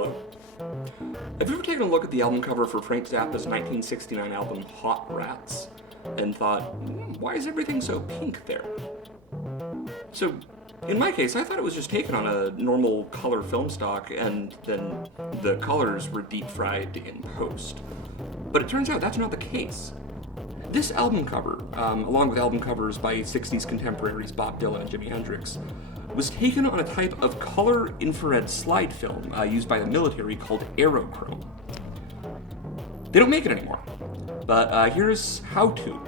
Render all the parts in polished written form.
Hello. Have you ever taken a look at the album cover for Frank Zappa's 1969 album Hot Rats and thought, why is everything so pink there? So, in my case, I thought it was just taken on a normal color film stock and then the colors were deep fried in post. But it turns out that's not the case. This album cover, along with album covers by 60s contemporaries Bob Dylan and Jimi Hendrix, was taken on a type of color infrared slide film used by the military called aerochrome. They don't make it anymore, but here's how to,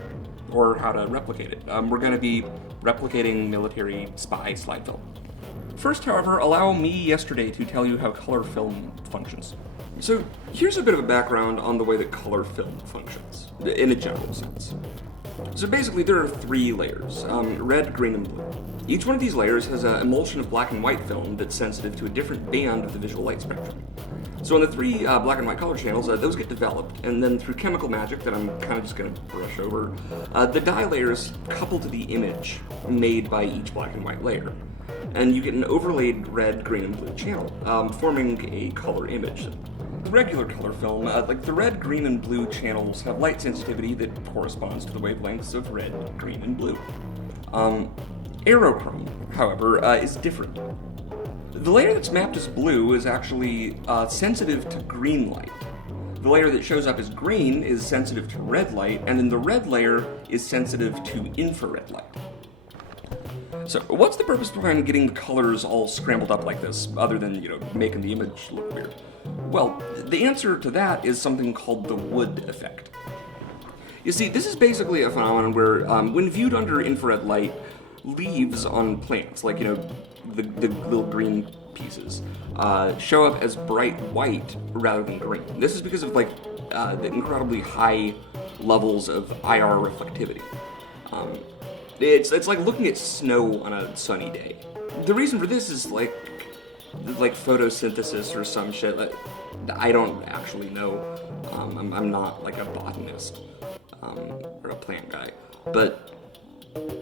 or how to replicate it. We're going to be replicating military spy slide film. First, however, allow me yesterday to tell you how color film functions. So here's a bit of a background on the way that color film functions, in a general sense. So basically there are three layers, red, green, and blue. Each one of these layers has an emulsion of black and white film that's sensitive to a different band of the visual light spectrum. So in the three black and white color channels, those get developed, and then through chemical magic that I'm kind of just going to brush over, the dye layers couple to the image made by each black and white layer. And you get an overlaid red, green, and blue channel, forming a color image. The regular color film, like the red, green, and blue channels have light sensitivity that corresponds to the wavelengths of red, green, and blue. Aerochrome, however, is different. The layer that's mapped as blue is actually sensitive to green light. The layer that shows up as green is sensitive to red light, and then the red layer is sensitive to infrared light. So, what's the purpose behind getting the colors all scrambled up like this, other than, making the image look weird? Well, the answer to that is something called the wood effect. You see, this is basically a phenomenon where, when viewed under infrared light, leaves on plants, like, the little green pieces, show up as bright white rather than green. This is because of, the incredibly high levels of IR reflectivity. It's like looking at snow on a sunny day. The reason for this is like photosynthesis or some shit that I don't actually know. I'm not like a botanist or a plant guy. But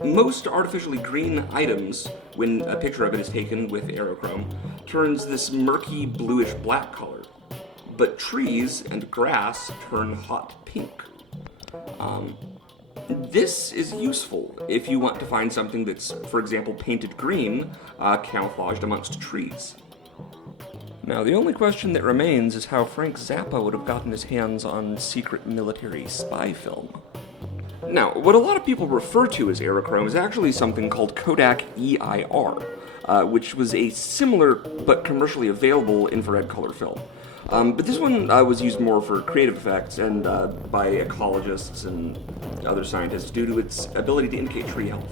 most artificially green items, when a picture of it is taken with aerochrome, turns this murky bluish black color. But trees and grass turn hot pink. This is useful if you want to find something that's, for example, painted green, camouflaged amongst trees. Now, the only question that remains is how Frank Zappa would have gotten his hands on secret military spy film. Now, what a lot of people refer to as aerochrome is actually something called Kodak EIR, which was a similar but commercially available infrared color film. But this one was used more for creative effects and by ecologists and other scientists due to its ability to indicate tree health.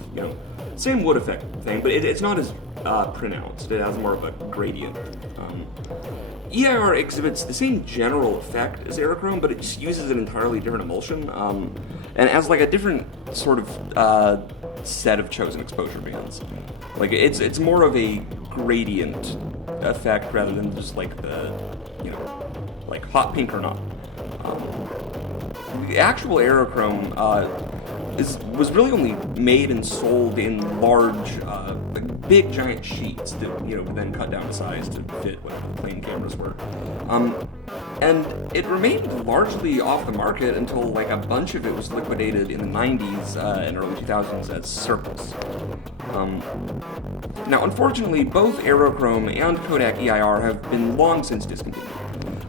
Same wood effect thing, but it's not as pronounced. It has more of a gradient. EIR exhibits the same general effect as aerochrome, but it just uses an entirely different emulsion, and has like a different sort of set of chosen exposure bands. Like it's more of a gradient effect rather than just like the like hot pink or not. The actual aerochrome was really only made and sold in large, big giant sheets that would then cut down to size to fit what the plane cameras were. And it remained largely off the market until like a bunch of it was liquidated in the 90s and early 2000s as surplus. Now, unfortunately, both aerochrome and Kodak EIR have been long since discontinued.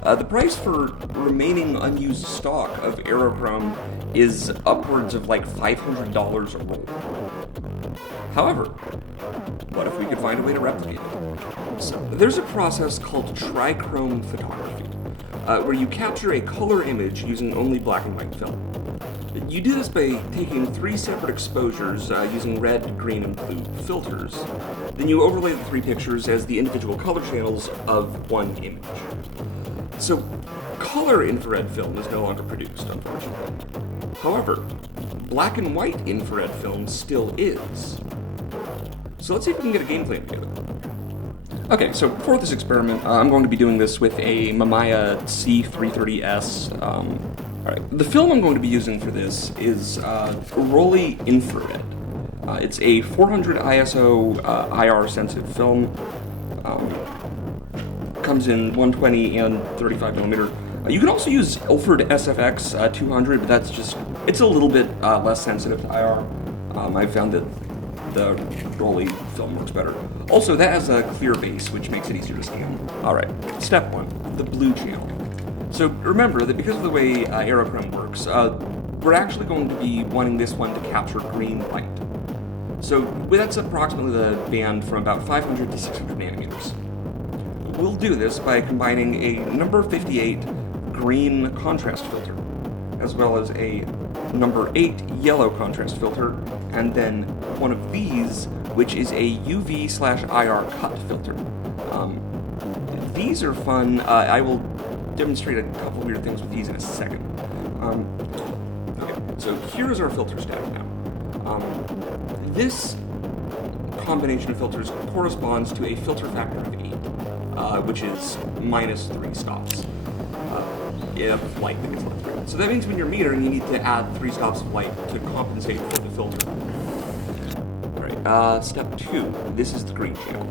The price for remaining unused stock of aerochrome is upwards of like $500 a roll. However, what if we could find a way to replicate it? So, there's a process called trichrome photography, where you capture a color image using only black and white film. You do this by taking 3 separate exposures using red, green, and blue filters. Then you overlay the 3 pictures as the individual color channels of one image. So, color infrared film is no longer produced, unfortunately. However, black and white infrared film still is. So let's see if we can get a game plan together. Okay, so for this experiment, I'm going to be doing this with a Mamiya C330S. Alright, the film I'm going to be using for this is Rolly Infrared. It's a 400 ISO IR sensitive film. comes in 120 and 35 millimeter. You can also use Ilford SFX 200, but that's just, it's a little bit less sensitive to IR. I found that the Rolly film works better. Also, that has a clear base, which makes it easier to scan. All right, step 1, the blue channel. So remember that because of the way aerochrome works, we're actually going to be wanting this one to capture green light. So that's approximately the band from about 500 to 600 nanometers. We'll do this by combining a number 58 green contrast filter, as well as a number 8 yellow contrast filter, and then one of these, which is a UV/IR cut filter. These are fun. I will demonstrate a couple weird things with these in a second. Okay, so here's our filter stack now. This combination of filters corresponds to a filter factor of 8, which is -3 stops of light that gets let through. So that means when you're metering, you need to add 3 stops of light to compensate for the filter. All right, step 2, this is the green channel.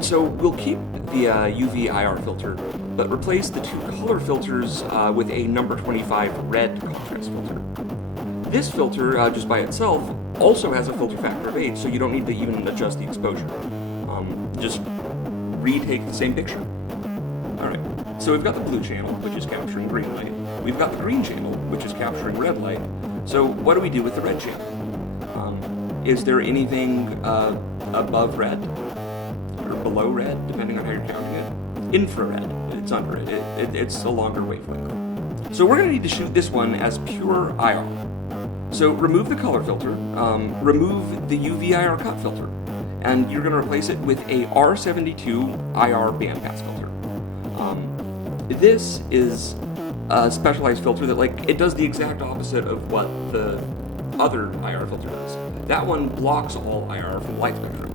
So we'll keep the UV/IR filter, but replace the 2 color filters with a number 25 red contrast filter. This filter, just by itself, also has a filter factor of 8, so you don't need to even adjust the exposure. Just retake the same picture. Alright, so we've got the blue channel, which is capturing green light. We've got the green channel, which is capturing red light. So what do we do with the red channel? Is there anything above red? Or below red, depending on how you're counting it? Infrared, it's under it. It's a longer wavelength. So we're going to need to shoot this one as pure IR. So remove the color filter, remove the UV/IR cut filter, and you're going to replace it with a R72 IR bandpass filter. This is a specialized filter that, it does the exact opposite of what the other IR filter does. That one blocks all IR from light spectrum,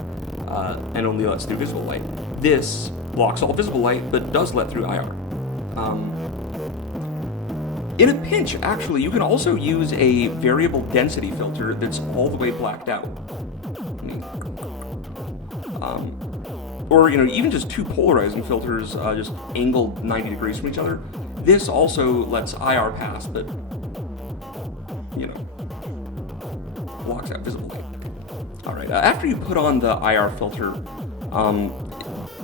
and only lets through visible light. This blocks all visible light, but does let through IR. In a pinch, actually, you can also use a variable density filter that's all the way blacked out. Or, even just 2 polarizing filters just angled 90 degrees from each other. This also lets IR pass, but, blocks out visible light. All right, after you put on the IR filter,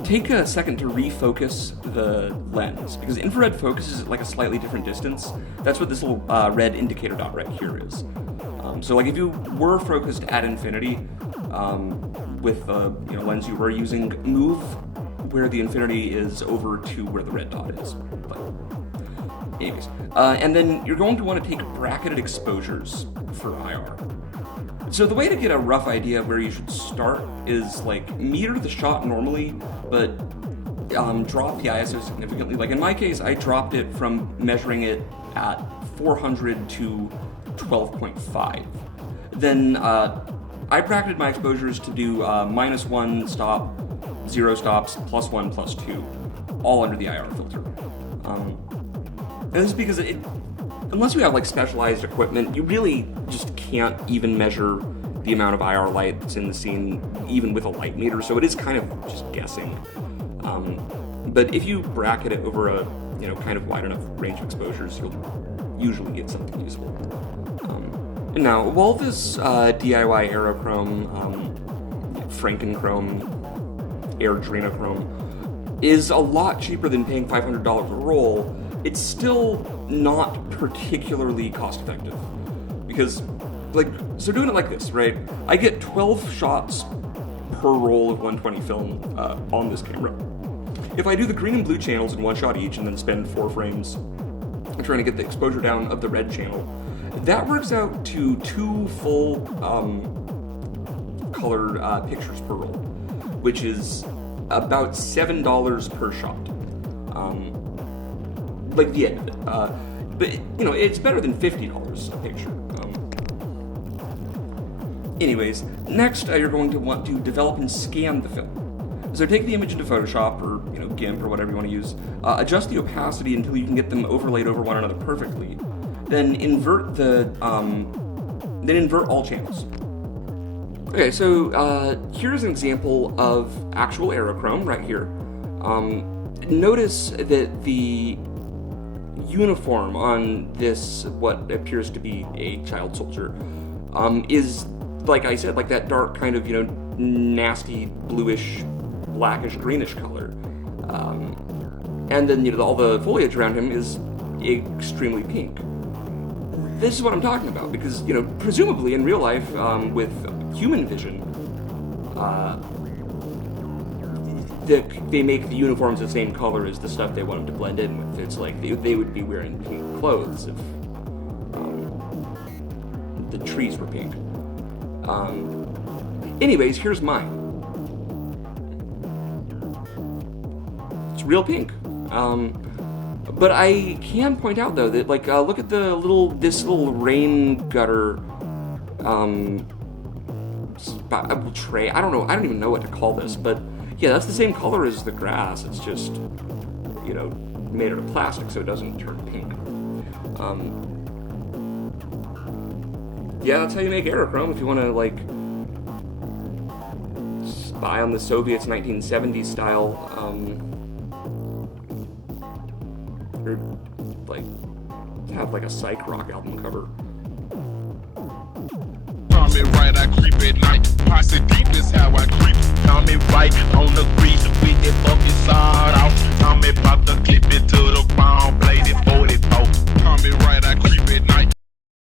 take a second to refocus the lens, because infrared focuses at a slightly different distance. That's what this little red indicator dot right here is. So if you were focused at infinity with the lens you were using, move where the infinity is over to where the red dot is. But anyways, and then you're going to want to take bracketed exposures for IR. So the way to get a rough idea of where you should start is meter the shot normally, but drop the ISO significantly. In my case, I dropped it from measuring it at 400 to 12.5. Then I bracketed my exposures to do -1 stop, 0 stops, +1, +2, all under the IR filter. And this is because unless you have specialized equipment, you really just can't even measure the amount of IR light that's in the scene, even with a light meter. So it is kind of just guessing. But if you bracket it over a kind of wide enough range of exposures, you'll usually get something useful. And now, while this DIY aerochrome, Frankenchrome, airdrenochrome is a lot cheaper than paying $500 a roll, it's still not particularly cost effective. Because, so doing it like this, right? I get 12 shots per roll of 120 film on this camera. If I do the green and blue channels in 1 shot each and then spend 4 frames trying to get the exposure down of the red channel, that works out to 2 full color pictures per roll, which is about $7 per shot. The end of it. But, it's better than $50 a picture. Anyways, next you're going to want to develop and scan the film. So take the image into Photoshop or GIMP or whatever you want to use, adjust the opacity until you can get them overlaid over one another perfectly. Then invert all channels. Okay, so here's an example of actual aerochrome right here. Notice that the uniform on this, what appears to be a child soldier, is, like I said, like that dark kind of, nasty bluish, blackish, greenish color. And then, all the foliage around him is extremely pink. This is what I'm talking about, because, presumably in real life, with human vision, they make the uniforms the same color as the stuff they want them to blend in with. It's like they would be wearing pink clothes if the trees were pink. Anyways, here's mine. It's real pink. But I can point out though that look at this little rain gutter tray. I don't even know what to call this, but yeah, that's the same color as the grass. It's just made out of plastic so it doesn't turn pink. Yeah, that's how you make aerochrome if you want to spy on the Soviets 1970s style. Or have a psych rock album cover. Right, I creep at night. Posse deep is how I creep.